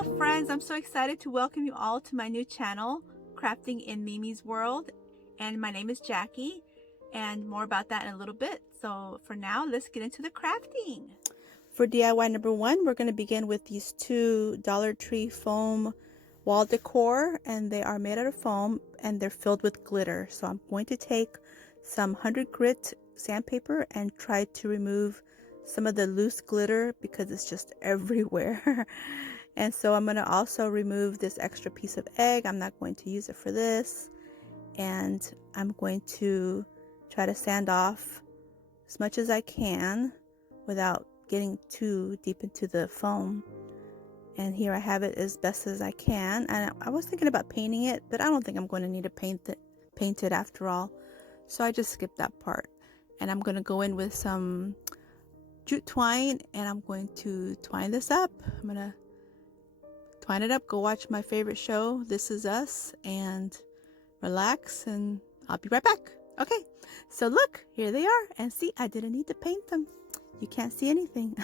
Hello friends, I'm so excited to welcome you all to my new channel, Crafting in Mimi's World. And my name is Jackie, and more about that in a little bit. So for now, let's get into the crafting. For DIY number one, we're going to begin with these two Dollar Tree foam wall decor, and they are made out of foam and they're filled with glitter. So I'm going to take some 100 grit sandpaper and try to remove some of the loose glitter because it's just everywhere. And so I'm going to also remove this extra piece of egg. I'm not going to use it for this. And I'm going to try to sand off as much as I can without getting too deep into the foam. And here I have it as best as I can. And I was thinking about painting it, but I don't think I'm going to need to paint it after all. So I just skipped that part. And I'm going to go in with some jute twine and I'm going to twine this up. I'm going to twine it up, go watch my favorite show, This Is Us, and relax, and I'll be right back. Okay, so look, here they are, and see, I didn't need to paint them. You can't see anything.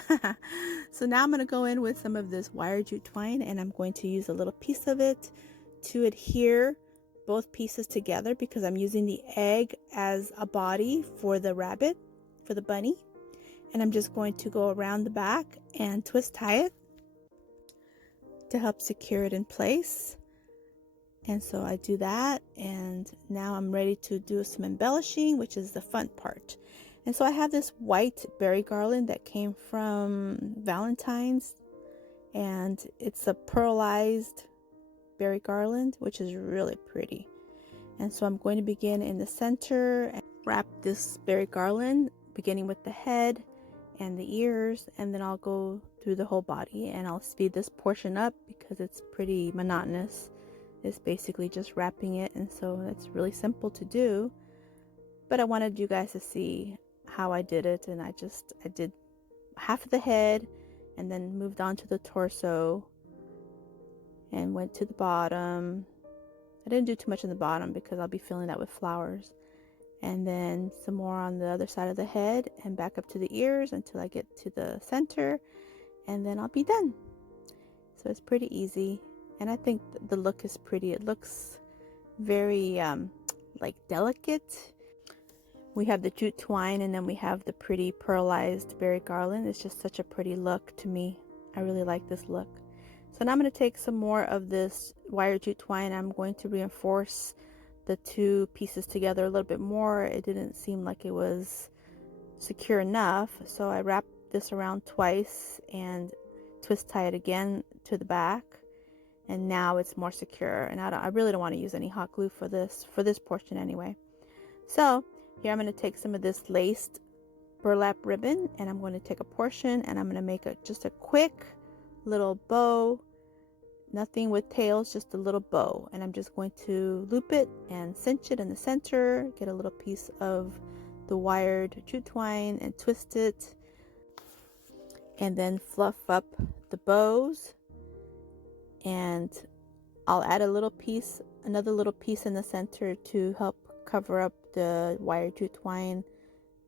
So now I'm going to go in with some of this wire jute twine, and I'm going to use a little piece of it to adhere both pieces together because I'm using the egg as a body for the rabbit, for the bunny. And I'm just going to go around the back and twist tie it to help secure it in place. And so I do that, and now I'm ready to do some embellishing, which is the fun part. And so I have this white berry garland that came from Valentine's, and it's a pearlized berry garland, which is really pretty. And so I'm going to begin in the center and wrap this berry garland, beginning with the head and the ears, and then I'll go through the whole body, and I'll speed this portion up because it's pretty monotonous. It's basically just wrapping it, and so that's really simple to do, but I wanted you guys to see how I did it. And I did half of the head and then moved on to the torso and went to the bottom. I didn't do too much in the bottom because I'll be filling that with flowers, and then some more on the other side of the head and back up to the ears until I get to the center, and then I'll be done. So it's pretty easy, and I think the look is pretty. It looks very like delicate. We have the jute twine, and then we have the pretty pearlized berry garland. It's just such a pretty look to me. I really like this look. So now I'm going to take some more of this wire jute twine. I'm going to reinforce the two pieces together a little bit more. It didn't seem like it was secure enough, so I wrapped this around twice and twist tie it again to the back, and now it's more secure. And I really don't want to use any hot glue for this portion anyway. So here I'm going to take some of this laced burlap ribbon, and I'm going to take a portion and I'm going to make just a quick little bow. Nothing with tails, just a little bow, and I'm just going to loop it and cinch it in the center, get a little piece of the wired jute twine and twist it, and then fluff up the bows. And I'll add another little piece in the center to help cover up the wire jute twine.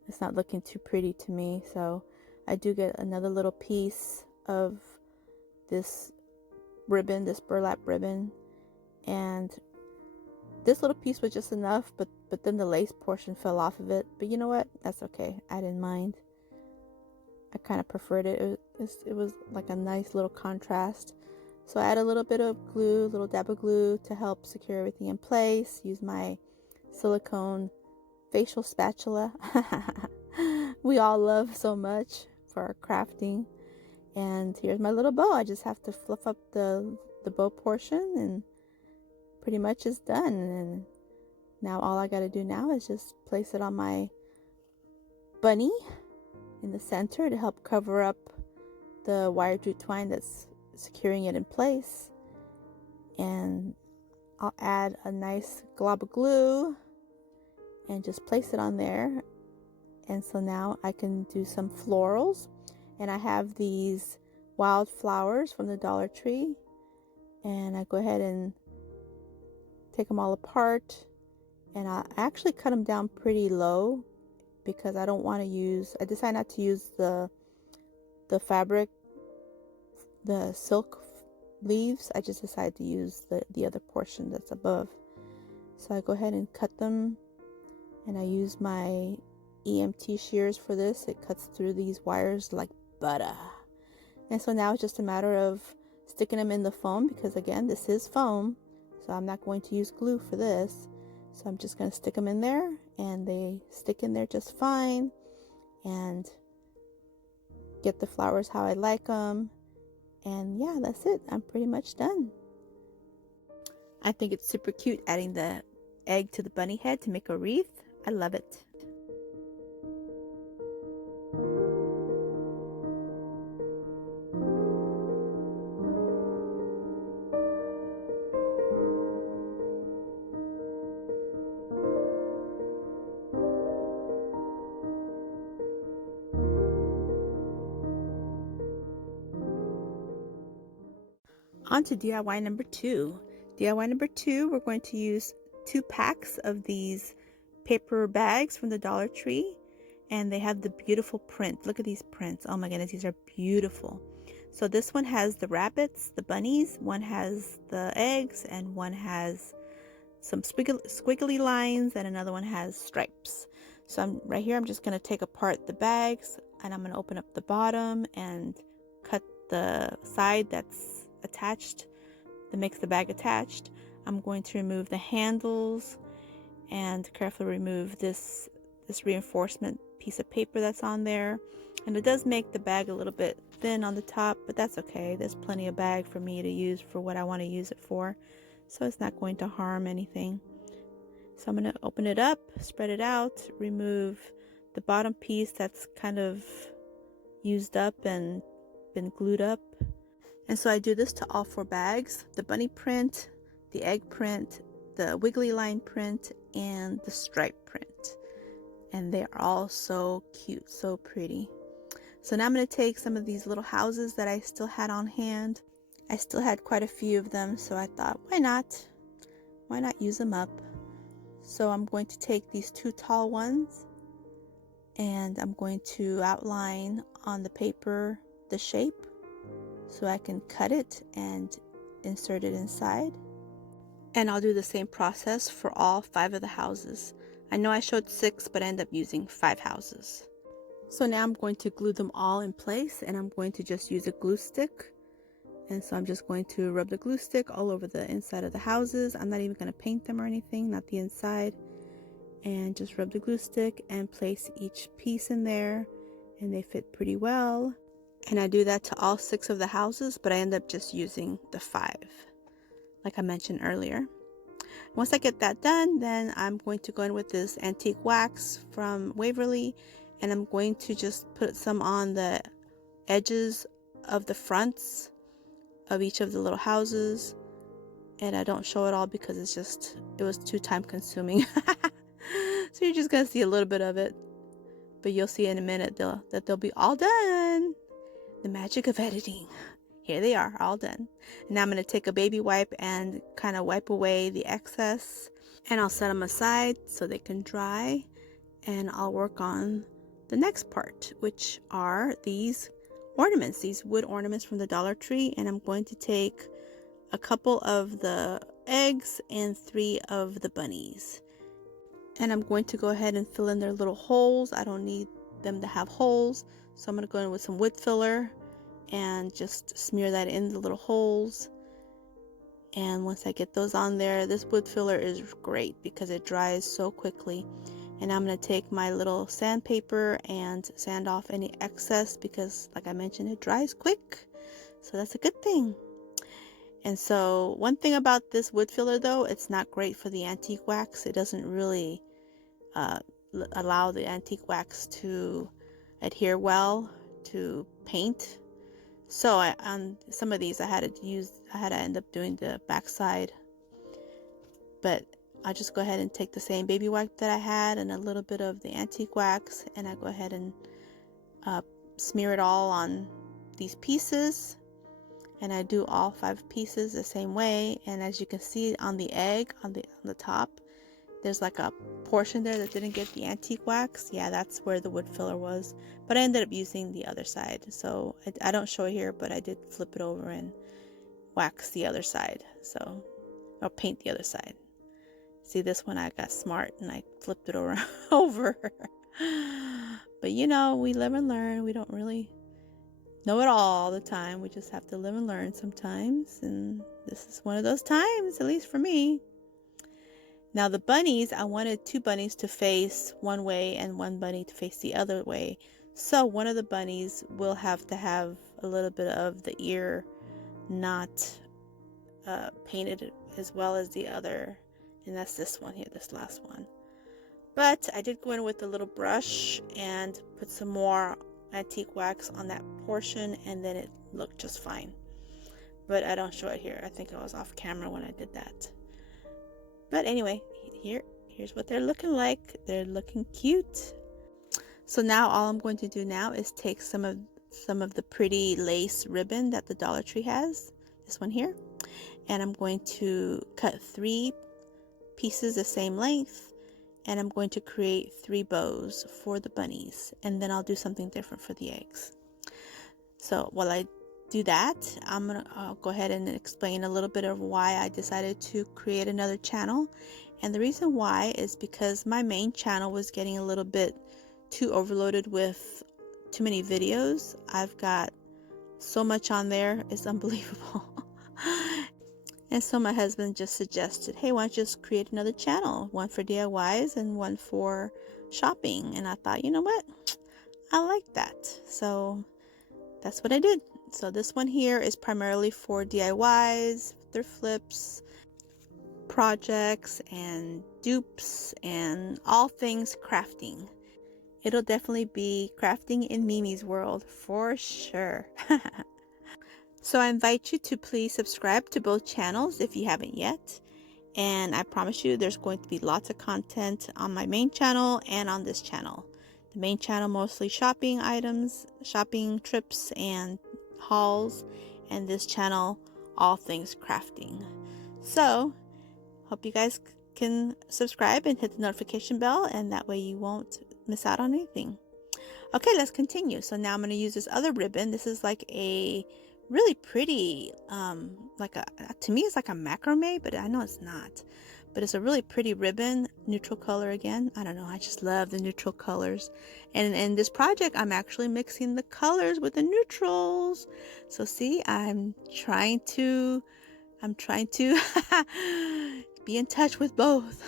It's not looking too pretty to me, so I do get another little piece of this ribbon, this burlap ribbon, and this little piece was just enough, but then the lace portion fell off of it. But you know what, that's okay, I didn't mind. I kind of preferred it. It was like a nice little contrast. So I add a little bit of glue, a little dab of glue to help secure everything in place. Use my silicone facial spatula we all love so much for our crafting. And here's my little bow. I just have to fluff up the bow portion, and pretty much it's done. And now all I got to do now is just place it on my bunny in the center to help cover up the wire jute twine that's securing it in place. And I'll add a nice glob of glue and just place it on there. And so now I can do some florals. And I have these wildflowers from the Dollar Tree, and I go ahead and take them all apart, and I actually cut them down pretty low because I don't want to use, I decided not to use the fabric, the silk leaves, I just decided to use the other portion that's above. So I go ahead and cut them, and I use my EMT shears for this. It cuts through these wires like butter. And so now it's just a matter of sticking them in the foam, because again, this is foam, so I'm not going to use glue for this. So I'm just going to stick them in there, and they stick in there just fine, and get the flowers how I like them. And yeah, that's it. I'm pretty much done. I think it's super cute adding the egg to the bunny head to make a wreath. I love it. On to DIY number 2. DIY number 2, we're going to use 2 packs of these paper bags from the Dollar Tree, and they have the beautiful print. Look at these prints. Oh my goodness, these are beautiful. So this one has the rabbits, the bunnies, one has the eggs, and one has some squiggly lines, and another one has stripes. So right here I'm just going to take apart the bags, and I'm going to open up the bottom and cut the side that's attached, that makes the bag attached. I'm going to remove the handles and carefully remove this reinforcement piece of paper that's on there. And it does make the bag a little bit thin on the top, but that's okay. There's plenty of bag for me to use for what I want to use it for, so it's not going to harm anything. So I'm going to open it up, spread it out, remove the bottom piece that's kind of used up and been glued up. And so I do this to all 4 bags: the bunny print, the egg print, the wiggly line print, and the stripe print. And they are all so cute, so pretty. So now I'm going to take some of these little houses that I still had on hand. I still had quite a few of them, so I thought, why not? Why not use them up? So I'm going to take these 2 tall ones, and I'm going to outline on the paper the shape, so I can cut it and insert it inside. And I'll do the same process for all 5 of the houses. I know I showed 6, but I end up using 5 houses. So now I'm going to glue them all in place, and I'm going to just use a glue stick. And so I'm just going to rub the glue stick all over the inside of the houses. I'm not even going to paint them or anything, not the inside. And just rub the glue stick and place each piece in there, and they fit pretty well. And I do that to all 6 of the houses, but I end up just using the 5, like I mentioned earlier. Once I get that done, then I'm going to go in with this antique wax from Waverly, and I'm going to just put some on the edges of the fronts of each of the little houses. And I don't show it all because it was too time consuming. So you're just gonna see a little bit of it, but you'll see in a minute that they'll be all done. The magic of editing. Here they are, all done. And now I'm going to take a baby wipe and kind of wipe away the excess, and I'll set them aside so they can dry, and I'll work on the next part, which are these ornaments, these wood ornaments from the Dollar Tree. And I'm going to take a couple of the eggs and 3 of the bunnies, and I'm going to go ahead and fill in their little holes. I don't need them to have holes, so I'm going to go in with some wood filler and just smear that in the little holes. And once I get those on there, this wood filler is great because it dries so quickly. And I'm going to take my little sandpaper and sand off any excess because, like I mentioned, it dries quick, so that's a good thing. And so one thing about this wood filler, though, it's not great for the antique wax. It doesn't really allow the antique wax to adhere well to paint. So on some of these I had to end up doing the backside, but I'll just go ahead and take the same baby wipe that I had and a little bit of the antique wax, and I go ahead and smear it all on these pieces. And I do all 5 pieces the same way. And as you can see on the egg on the top, there's like a portion there that didn't get the antique wax. Yeah, that's where the wood filler was, but I ended up using the other side, so I don't show it here, but I did flip it over and wax the other side, so I'll paint the other side. See, this one I got smart and I flipped it over. But you know, we live and learn. We don't really know it all the time. We just have to live and learn sometimes, and this is one of those times, at least for me. Now the bunnies, I wanted 2 bunnies to face one way and 1 bunny to face the other way. So one of the bunnies will have to have a little bit of the ear not painted as well as the other, and that's this one here, this last one. But I did go in with a little brush and put some more antique wax on that portion, and then it looked just fine. But I don't show it here. I think I was off camera when I did that. But anyway, here's what they're looking like. They're looking cute. So now all I'm going to do now is take some of the pretty lace ribbon that the Dollar Tree has, this one here, and I'm going to cut 3 pieces the same length, and I'm going to create 3 bows for the bunnies, and then I'll do something different for the eggs. So while I do that, I'll go ahead and explain a little bit of why I decided to create another channel. And the reason why is because my main channel was getting a little bit too overloaded with too many videos. I've got so much on there, it's unbelievable. And so my husband just suggested, hey, why don't you just create another channel, one for DIYs and one for shopping. And I thought, you know what, I like that, so that's what I did. So this one here is primarily for DIYs, thrift flips, projects, and dupes, and all things crafting. It'll definitely be crafting in Mimi's world for sure. So I invite you to please subscribe to both channels if you haven't yet. And I promise you there's going to be lots of content on my main channel and on this channel. The main channel mostly shopping items, shopping trips and hauls, and this channel all things crafting. So hope you guys can subscribe and hit the notification bell, and that way you won't miss out on anything. Okay, let's continue. So now I'm going to use this other ribbon. This is like a really pretty, to me it's like a macrame, but I know it's not. But it's a really pretty ribbon, neutral color again. I don't know, I just love the neutral colors. And in this project, I'm actually mixing the colors with the neutrals. So see, I'm trying to be in touch with both,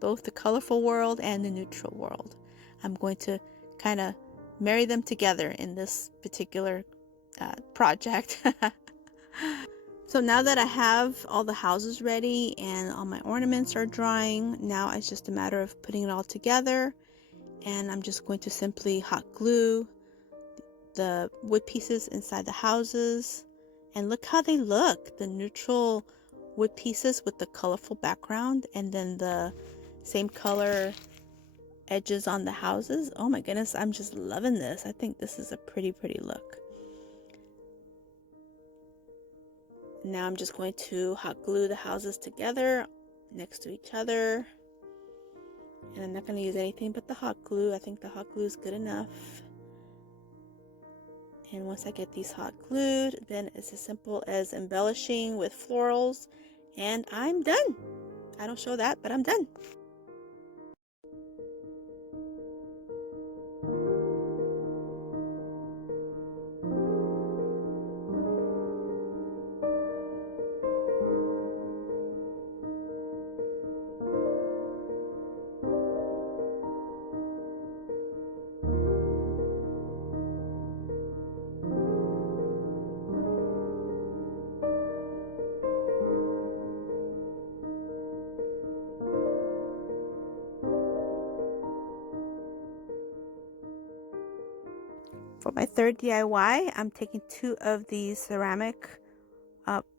both the colorful world and the neutral world. I'm going to kind of marry them together in this particular project. So now that I have all the houses ready and all my ornaments are drying, now it's just a matter of putting it all together. And I'm just going to simply hot glue the wood pieces inside the houses. And look how they look, the neutral wood pieces with the colorful background, and then the same color edges on the houses. Oh my goodness, I'm just loving this. I think this is a pretty look. Now I'm just going to hot glue the houses together next to each other, and I'm not going to use anything but the hot glue. I think the hot glue is good enough. And once I get these hot glued, then it's as simple as embellishing with florals, and I'm done. I don't show that, but I'm done. For my third DIY, I'm taking 2 of these ceramic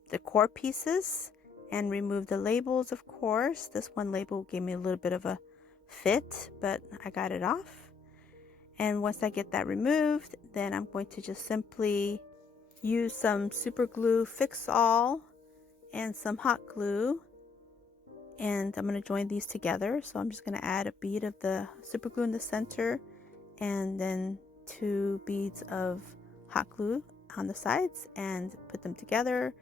decor pieces and remove the labels, of course. This one label gave me a little bit of a fit, but I got it off. And once I get that removed, then I'm going to just simply use some super glue fix-all and some hot glue, and I'm going to join these together. So I'm just going to add a bead of the super glue in the center, and then 2 beads of hot glue on the sides, and put them together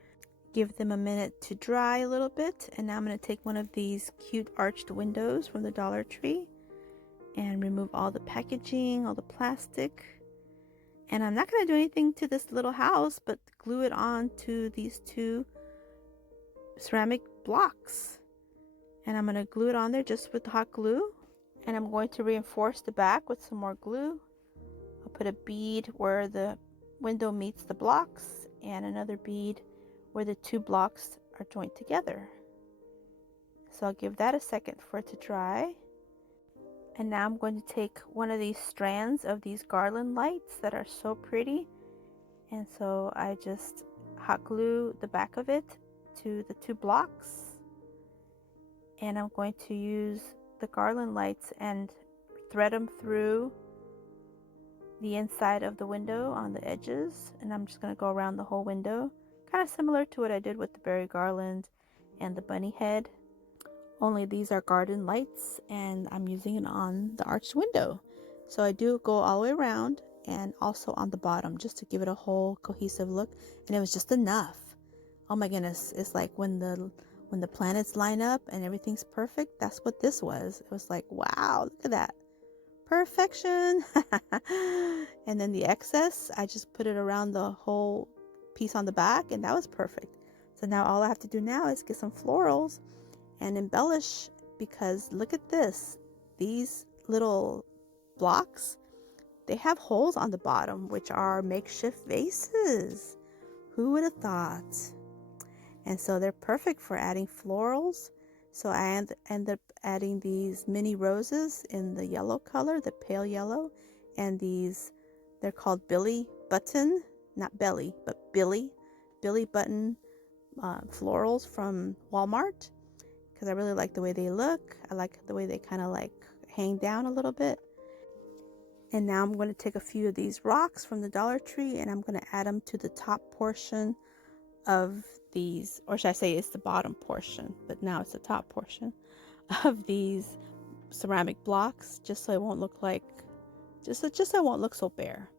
give them a minute to dry a little bit. And now I'm going to take one of these cute arched windows from the Dollar Tree and remove all the packaging, all the plastic. And I'm not going to do anything to this little house, but glue it on to these two ceramic blocks. And I'm going to glue it on there just with hot glue. And I'm going to reinforce the back with some more glue. I'll put a bead where the window meets the blocks and another bead where the two blocks are joined together. So I'll give that a second for it to dry. And now I'm going to take one of these strands of these garland lights that are so pretty. And so I just hot glue the back of it to the two blocks. And I'm going to use the garland lights and thread them through the inside of the window on the edges. And I'm just going to go around the whole window. Kind of similar to what I did with the berry garland and the bunny head. Only these are garden lights and I'm using it on the arched window. So I do go all the way around and also on the bottom just to give it a whole cohesive look. And it was just enough. Oh my goodness, it's like when the planets line up and everything's perfect, that's what this was. It was like, wow, look at that. Perfection. And then the excess, I just put it around the whole piece on the back and that was perfect. So now all I have to do now is get some florals and embellish, because look at this. These little blocks, they have holes on the bottom, which are makeshift vases. Who would have thought? And so they're perfect for adding florals. So I end up adding these mini roses in the yellow color, the pale yellow, and these, they're called Billy Button, not belly, but Billy Button florals from Walmart. Because I really like the way they look. I like the way they kind of like hang down a little bit. And now I'm going to take a few of these rocks from the Dollar Tree and I'm going to add them to the top portion of these, or should I say it's the bottom portion, but now it's the top portion of these ceramic blocks, just so it won't look like, just so it won't look so bare.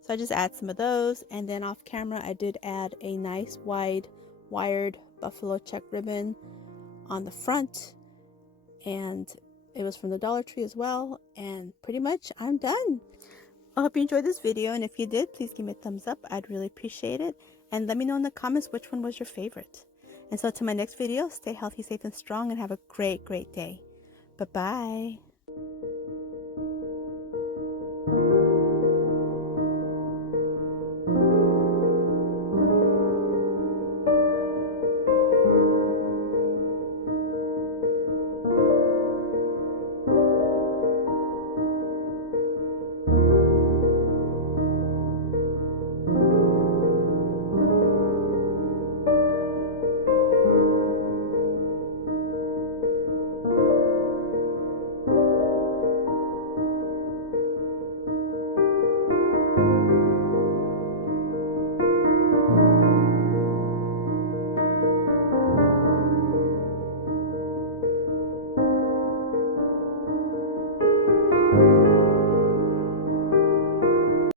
So I just add some of those, and then off camera I did add a nice wide wired buffalo check ribbon on the front, and it was from the Dollar Tree as well. And pretty much I'm done. I hope you enjoyed this video, and if you did, please give me a thumbs up. I'd really appreciate it, and let me know in the comments which one was your favorite. And so to my next video, stay healthy, safe, and strong, and have a great day. Bye bye.